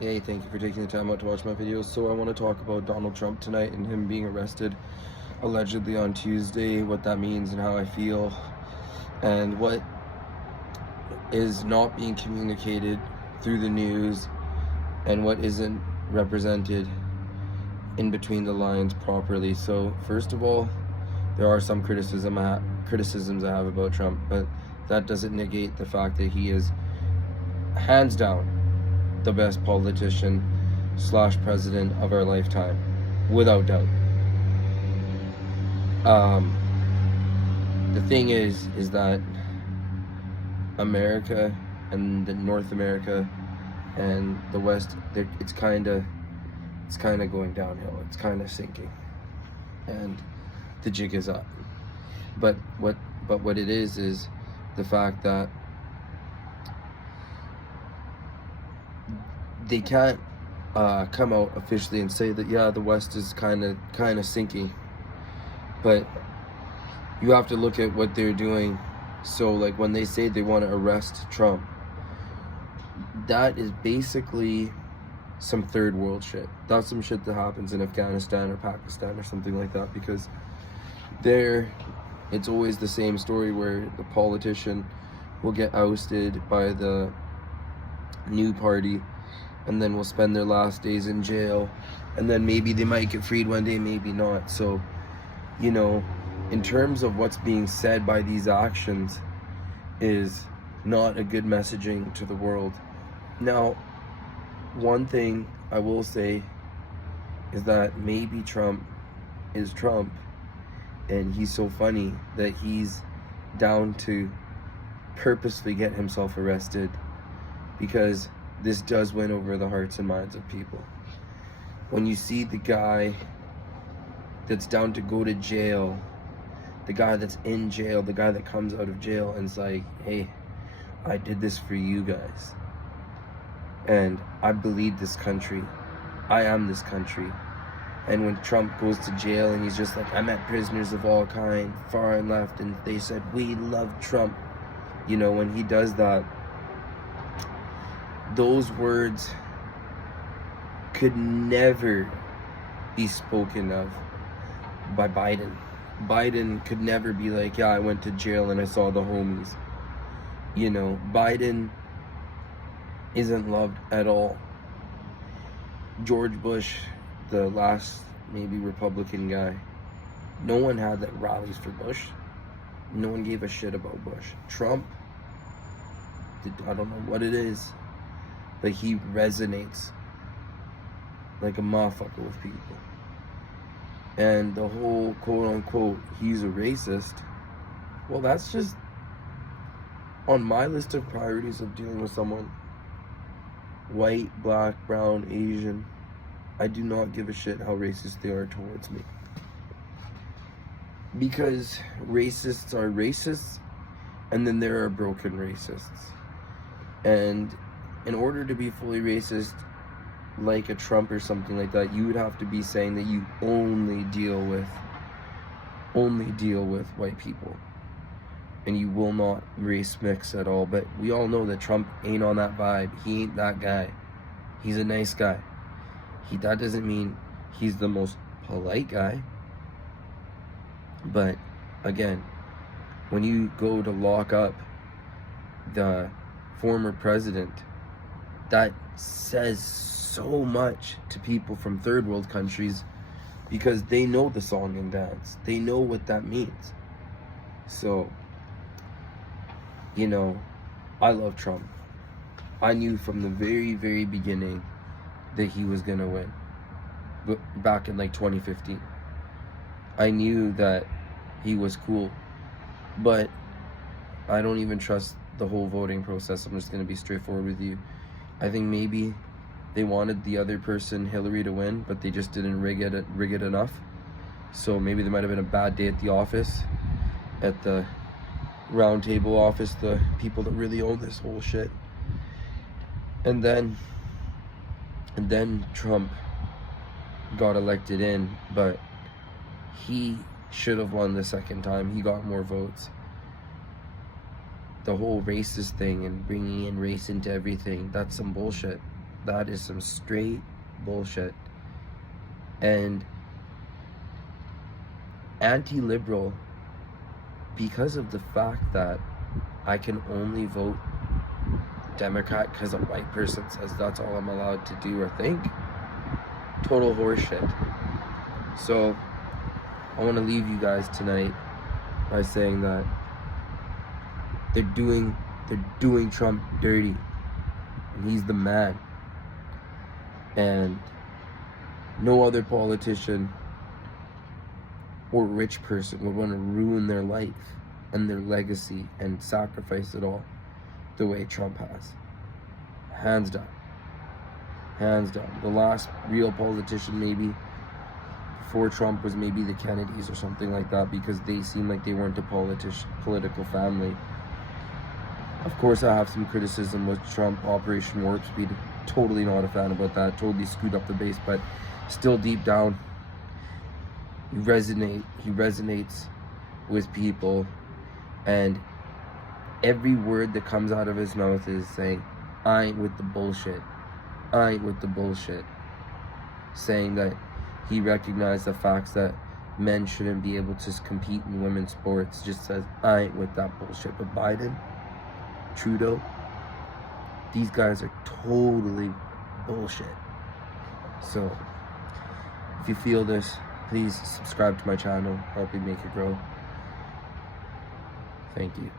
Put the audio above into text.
Hey, thank you for taking the time out to watch my videos. So I want to talk about Donald Trump tonight and him being arrested allegedly on Tuesday, what that means and how I feel, and what is not being communicated through the news and what isn't represented in between the lines properly. So first of all, there are some criticisms I have about Trump, but that doesn't negate the fact that he is hands down the best politician slash president of our lifetime, without doubt. The thing is that America and the North America and the West, it's kind of going downhill. It's kind of sinking, and the jig is up. But what it is the fact that they can't come out officially and say that the West is kind of sinking, but you have to look at what they're doing. So like when they say they want to arrest Trump, that is basically some third world shit. That's some shit that happens in Afghanistan or Pakistan or something like that, because there it's always the same story where the politician will get ousted by the new party and then will spend their last days in jail, and then maybe they might get freed one day, maybe not. So, in terms of what's being said by these actions is not a good messaging to the world. Now, one thing I will say is that maybe Trump is Trump, and he's so funny that he's down to purposely get himself arrested, because this does win over the hearts and minds of people. When you see the guy that's down to go to jail, the guy that's in jail, the guy that comes out of jail and is like, hey, I did this for you guys, and I bleed this country, I am this country. And when Trump goes to jail and he's just like, I met prisoners of all kind, far and left, and they said, we love Trump. When he does that, those words could never be spoken of by Biden. Biden could never be like, yeah, I went to jail and I saw the homies. Biden isn't loved at all. George Bush, the last maybe Republican guy, no one had that rallies for Bush. No one gave a shit about Bush. Trump, I don't know what it is, but he resonates like a motherfucker with people. And the whole quote unquote he's a racist, well, that's just on my list of priorities of dealing with someone white, black, brown, Asian. I do not give a shit how racist they are towards me, because racists are racists, and then there are broken racists. And in order to be fully racist, like a Trump or something like that, you would have to be saying that you only deal with white people, and you will not race mix at all. But we all know that Trump ain't on that vibe. He ain't that guy. He's a nice guy. That doesn't mean he's the most polite guy. But again, when you go to lock up the former president, that says so much to people from third world countries, because they know the song and dance. They know what that means. So, I love Trump. I knew from the very, very beginning that he was gonna win. But back in like 2015, I knew that he was cool, but I don't even trust the whole voting process. I'm just gonna be straightforward with you. I think maybe they wanted the other person, Hillary, to win, but they just didn't rig it enough. So maybe there might have been a bad day at the office, at the round table office, the people that really own this whole shit. And then Trump got elected in, but he should have won the second time. He got more votes. The whole racist thing and bringing in race into everything, that's some bullshit. That is some straight bullshit. And anti-liberal, because of the fact that I can only vote Democrat because a white person says that's all I'm allowed to do or think. Total horseshit. So I want to leave you guys tonight by saying that they're doing Trump dirty, and he's the man. And no other politician or rich person would want to ruin their life and their legacy and sacrifice it all the way Trump has. Hands down. Hands down. The last real politician maybe before Trump was maybe the Kennedys or something like that, because they seemed like they weren't a political family. Of course, I have some criticism with Trump, Operation Warp Speed. Totally not a fan about that. Totally screwed up the base, but still deep down, he resonates with people, and every word that comes out of his mouth is saying, I ain't with the bullshit. I ain't with the bullshit. Saying that he recognized the facts that men shouldn't be able to compete in women's sports. Just says, I ain't with that bullshit. But Biden, Trudeau, these guys are totally bullshit. So, if you feel this, please subscribe to my channel. Help me make it grow. Thank you.